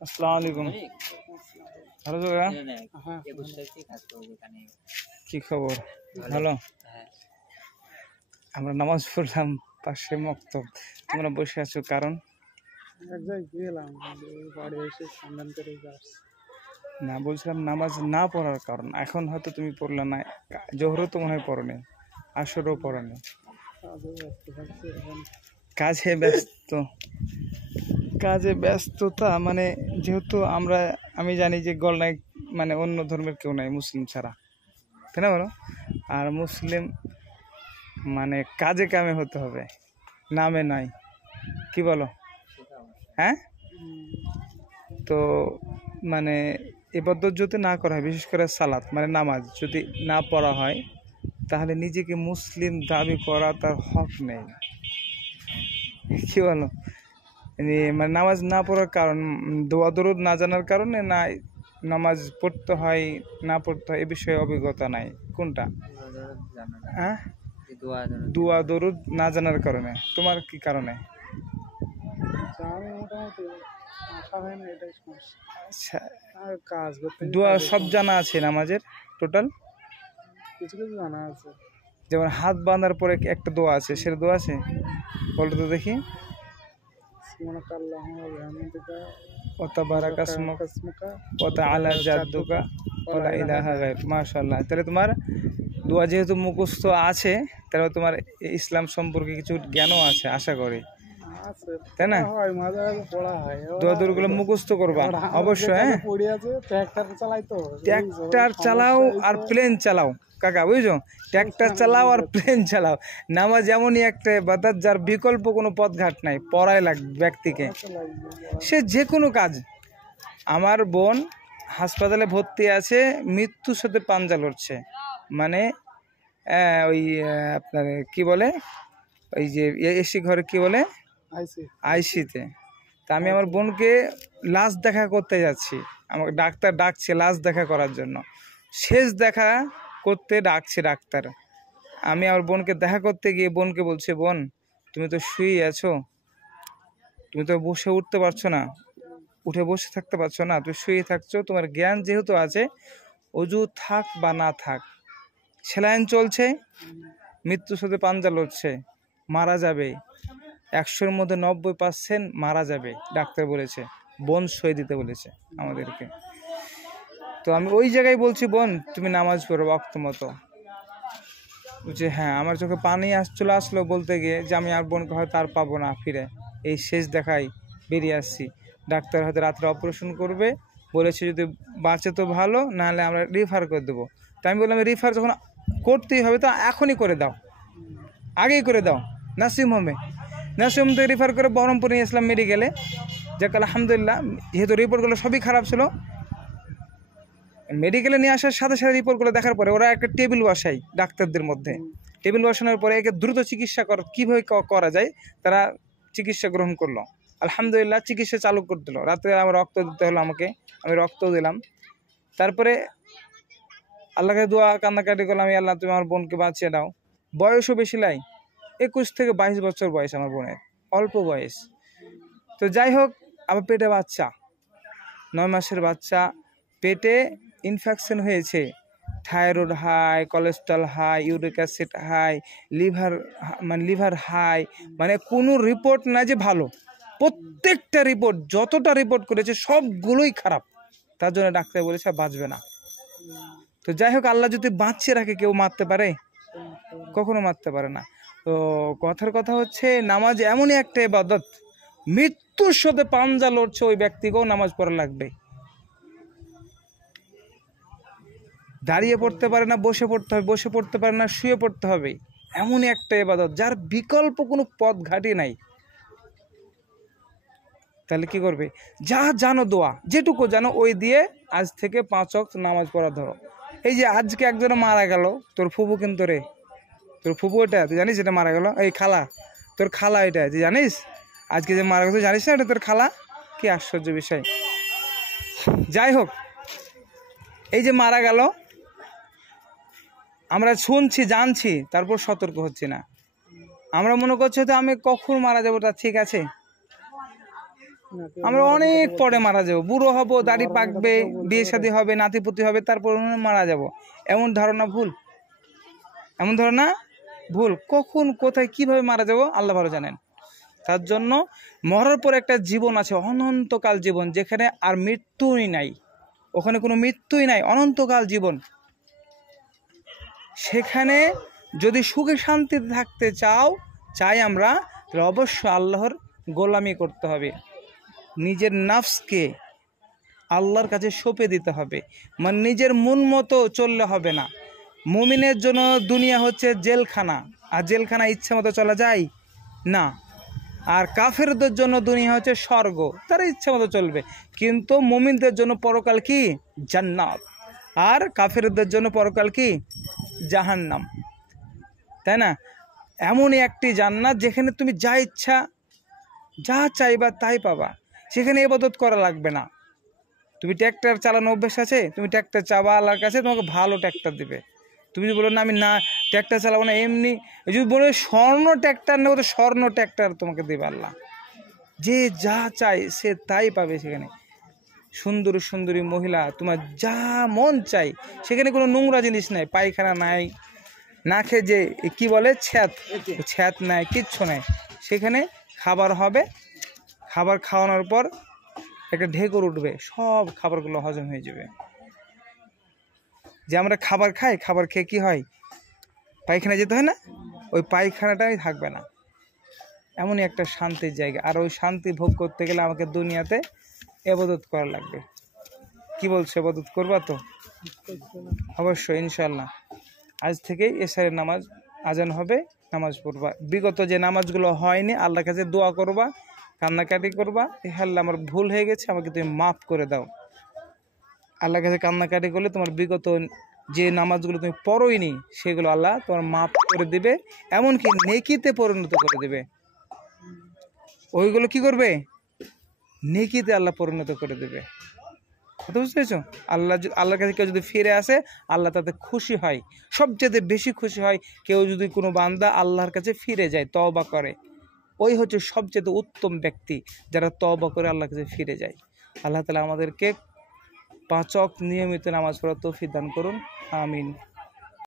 আসসালামু আলাইকুম। ভালো তো? কি খবর? ভালো। আমরা নামাজ পড়লাম পাশে মক্তব, তোমরা বসে আছো কারণ? না, বলছিলাম নামাজ না পড়ার কারণ। এখন হয়তো তুমি পড়লে না, জোহরও তো মনে হয় পড়নি, আসরও পড়নি, কাজে ব্যস্ততা। মানে যেহেতু আমি জানি যে গলনায় মানে অন্য ধর্মের কেউ নাই মুসলিম ছাড়া, তাই না বলো? আর মুসলিম মানে কাজে কামে হতে হবে, নামে নাই, কি বলো? হ্যাঁ, তো মানে ইবাদত যদি না করা হয়, বিশেষ করে সালাত মানে নামাজ যদি না পড়া হয়, তাহলে নিজেকে মুসলিম দাবি করা তার হক নেই, কি বলো? মানে নামাজ না পড়ার কারণ দোয়া দরুদ না জানার কারণে, না নামাজ পড়তে হয় না পড়তে হয় এ বিষয়ে অভিজ্ঞতা নাই? কোনটা? হ্যাঁ, দোয়া দরুদ না জানার কারণে। তোমার কি কারণে? দোয়া সব জানা আছে নামাজের টোটাল? কিছু কিছু জানা আছে, যেমন হাত বাঁধার পরে একটা দোয়া আছে, সেটা দোয়া আছে, বলো তো দেখি। মাশাআল্লাহ, তাহলে তোমার দোয়া যেহেতু মুখস্থ আছে, তাহলে তোমার ইসলাম সম্পর্কে কিছু জ্ঞানও আছে আশা করি, তাই না? দোয়া দরুদগুলো মুখস্থ করবা অবশ্যই। হ্যাঁ, ট্র্যাক্টর চালাও আর প্লেন চালাও কাকা, বুঝছো? ট্র্যাক্টর চালাও আর প্লেন চালাও। নামাজ এমনই একটা ইবাদত যার বিকল্প কোনো পথঘাট নাই, পড়াই লাগবে ব্যক্তিকে, সে যে কোনো কাজ। আমার বোন হাসপাতালে ভর্তি আছে, মৃত্যুর সাথে পাঞ্জা লড়ছে, মানে ওই আপনার কি বলে, ওই যে এসি ঘরে কি বলে, আইসিতে। তা আমি আমার বোনকে লাশ দেখা করতে যাচ্ছি, আমাকে ডাক্তার ডাকছে লাশ দেখা করার জন্য, শেষ দেখা করতে ডাকছে ডাক্তার। আমি আমার বোনকে দেখা করতে গিয়ে বোনকে বলছে, বোন তুমি তো শুয়ে আছো, তুমি তো বসে উঠতে পারছো না, উঠে বসে থাকতে পারছো না, তুমি শুয়ে থাকছো, তোমার জ্ঞান যেহেতু আছে, অজু থাক বা না থাক, স্যালাইন চলছে, মৃত্যুর সাথে পাঞ্জা লড়ছে, মারা যাবে, 100-র মধ্যে 90% মারা যাবে ডাক্তার বলেছে, বোন সই দিতে বলেছে আমাদেরকে। তো আমি ওই জায়গায় বলছি, বোন তুমি নামাজ পড়ো ওয়াক্ত মতো। বলছে হ্যাঁ। আমার চোখে পানি আসলো বলতে গিয়ে যে আমি আর বোনকে হয়তো আর পাবো না ফিরে, এই শেষ দেখাই বেরিয়ে আসছি। ডাক্তার হয়তো রাত্রে অপারেশন করবে বলেছে, যদি বাঁচে তো ভালো, নাহলে আমরা রিফার করে দেবো। তো আমি বললাম রিফার যখন করতেই হবে তো এখনই করে দাও, আগেই করে দাও। নার্সিংহোম থেকে রিফার করে বহরমপুর নিয়ে আসলাম মেডিকেলে। যাক আলহামদুলিল্লাহ, যেহেতু রিপোর্টগুলো সবই খারাপ ছিল, মেডিকেলে নিয়ে আসার সাথে সাথে রিপোর্টগুলো দেখার পরে ওরা একটা টেবিল বসাই ডাক্তারদের মধ্যে, টেবিল বসানোর পরে একে দ্রুত চিকিৎসা কীভাবে করা যায় তারা চিকিৎসা গ্রহণ করলো। আলহামদুলিল্লাহ, চিকিৎসা চালু করে দিল। রাত্রে আমার রক্ত দিতে হলো আমাকে, আমি রক্ত দিলাম। তারপরে আল্লাহকে দোয়া কান্নাকাটি করলাম, আল্লাহ তুমি আমার বোনকে বাঁচিয়ে দাও। বয়সও বেশি লাই, 21 থেকে 22 বছর বয়স আমার বোনের, অল্প বয়স। তো যাই হোক, আবার পেটে বাচ্চা, 9 মাসের বাচ্চা, পেটে ইনফেকশন হয়েছে, thyroid high, cholesterol high, uric acid high, liver high, মানে কোনো রিপোর্ট না যে ভালো, প্রত্যেকটা রিপোর্ট, যতটা রিপোর্ট করেছে সবগুলোই খারাপ। তার জন্য ডাক্তার বলেছে বাঁচবে না। তো যাই হোক, আল্লাহ যদি বাঁচিয়ে রাখে, কেউ মারতে পারে? কখনো মারতে পারে না। তো কথার কথা হচ্ছে, নামাজ এমনই একটা ইবাদত, মৃত্যুর সাথে পাঞ্জা লড়ছে ওই ব্যক্তিকেও নামাজ পড়া লাগবে। দাঁড়িয়ে পড়তে পারে না, বসে পড়তে হবে, বসে পড়তে পারে না, শুয়ে পড়তে হবে। এমনই একটা ইবাদত যার বিকল্প কোনো পথ ঘাটি নাই। তাহলে কি করবে? যা জানো দোয়া, যেটুকু জানো ওই দিয়ে আজ থেকে 5 ওয়াক্ত নামাজ পড়া ধরো। এই যে আজকে একজন মারা গেল, তোর ফুফু কিন্তু রে, তোর ফুফু এটা তুই জানিস, এটা মারা গেল, এই খালা, তোর খালা এটা তুই জানিস, আজকে যে মারা গেল তুই জানিস না এটা তোর খালা? কি আশ্চর্য বিষয়। যাই হোক, এই যে মারা গেল, আমরা শুনছি জানছি, তারপর সতর্ক হচ্ছি না। আমরা মনে করছি হয়তো আমি কখন মারা যাবো, তা ঠিক আছে, আমরা অনেক পরে মারা যাব, বুড়ো হব, দাড়ি পাকবে, বিয়ে শাদী হবে, নাতিপুতি হবে, তারপর মারা যাব। এমন ধারণা ভুল, এমন ধারণা ভুল। কখন কোথায় কিভাবে মারা যাব আল্লাহ ভালো জানেন। তার জন্য মরার পর একটা জীবন আছে, অনন্তকাল জীবন, যেখানে আর মৃত্যুই নাই, ওখানে কোনো মৃত্যুই নাই, অনন্তকাল জীবন। সেখানে যদি সুখে শান্তিতে থাকতে চাই আমরা, তাহলে অবশ্যই আল্লাহর গোলামি করতে হবে, নিজের নাফসকে আল্লাহর কাছে সঁপে দিতে হবে, মানে নিজের মন মতো চললে হবে না। মুমিনের জন্য দুনিয়া হচ্ছে জেলখানা, আর জেলখানা ইচ্ছে মতো চলা যায় না। আর কাফেরদের জন্য দুনিয়া হচ্ছে স্বর্গ, তারা ইচ্ছে মতো চলবে। কিন্তু মুমিনদের জন্য পরকাল কি? জান্নাত। আর কাফেরদের জন্য পরকাল কি? জাহান্নাম, তাই না? এমনই একটি জান্নাত যেখানে তুমি যা ইচ্ছা, যা চাইবা তাই পাবা, সেখানে ইবাদত করা লাগবে না। তুমি ট্র্যাক্টর চালানো অভ্যেস আছে, তুমি ট্র্যাক্টর চাবা, আল্লাহর কাছে তোমাকে ভালো ট্র্যাক্টর দেবে। তুমি যদি বলো না আমি না ট্র্যাক্টর চালাবো না, এমনি যদি বলো স্বর্ণ ট্র্যাক্টর নেবো, তো স্বর্ণ ট্র্যাক্টর তোমাকে দেবে আল্লাহ। যে যা চায় সে তাই পাবে সেখানে। সুন্দরী সুন্দরী মহিলা, তোমার যা মন চাই, সেখানে কোনো নোংরা জিনিস নাই, পায়খানা নাই, না খেয়ে যে কি বলে ছ্যাত নাই, কিচ্ছু নাই। সেখানে খাবার হবে, খাবার খাওয়ানোর পর একটা ঢেকুর উঠবে, সব খাবারগুলো হজম হয়ে যাবে। যে আমরা খাবার খাই, খাবার খেয়ে কি হয়? পায়খানা যেতে হয় না, ওই পায়খানাটাই থাকবে না। এমনই একটা শান্তির জায়গা। আর ওই শান্তি ভোগ করতে গেলে আমাকে দুনিয়াতে ইবাদত করা লাগবে। কি বলছো, ইবাদত করবা তো? অবশ্যই, ইনশাল্লাহ। আজ থেকেই এশারের নামাজ আজান হবে, নামাজ পড়বা। বিগত যে নামাজগুলো হয়নি, আল্লাহর কাছে দোয়া করবা, কান্নাকাটি করবা, আল্লাহ আমার ভুল হয়ে গেছে, আমাকে তুমি মাফ করে দাও। আল্লাহর কাছে কান্নাকাটি করলে তোমার বিগত যে নামাজগুলো তুমি পড়োইনি, সেগুলো আল্লাহ তোমার মাফ করে দিবে, এমনকি নেকিতে পরিণত করে দিবে। ওইগুলো কি করবে? নেকিতে আল্লাহ পরিণত করে দেবে। কথা বুঝতে পেরেছো? আল্লাহর কাছে কেউ যদি ফিরে আসে, আল্লাহ তাতে খুশি হয়। সবচেয়ে বেশি খুশি হয় কেউ যদি কোনো বান্দা আল্লাহর কাছে ফিরে যায়, তওবা করে। ওই হচ্ছে সবচেয়ে উত্তম ব্যক্তি, যারা তওবা করে আল্লাহর কাছে ফিরে যায়। আল্লাহ তাআলা আমাদেরকে 5 ওয়াক্ত নিয়মিত নামাজ পড়ার তৌফিক দান করুন। আমিন।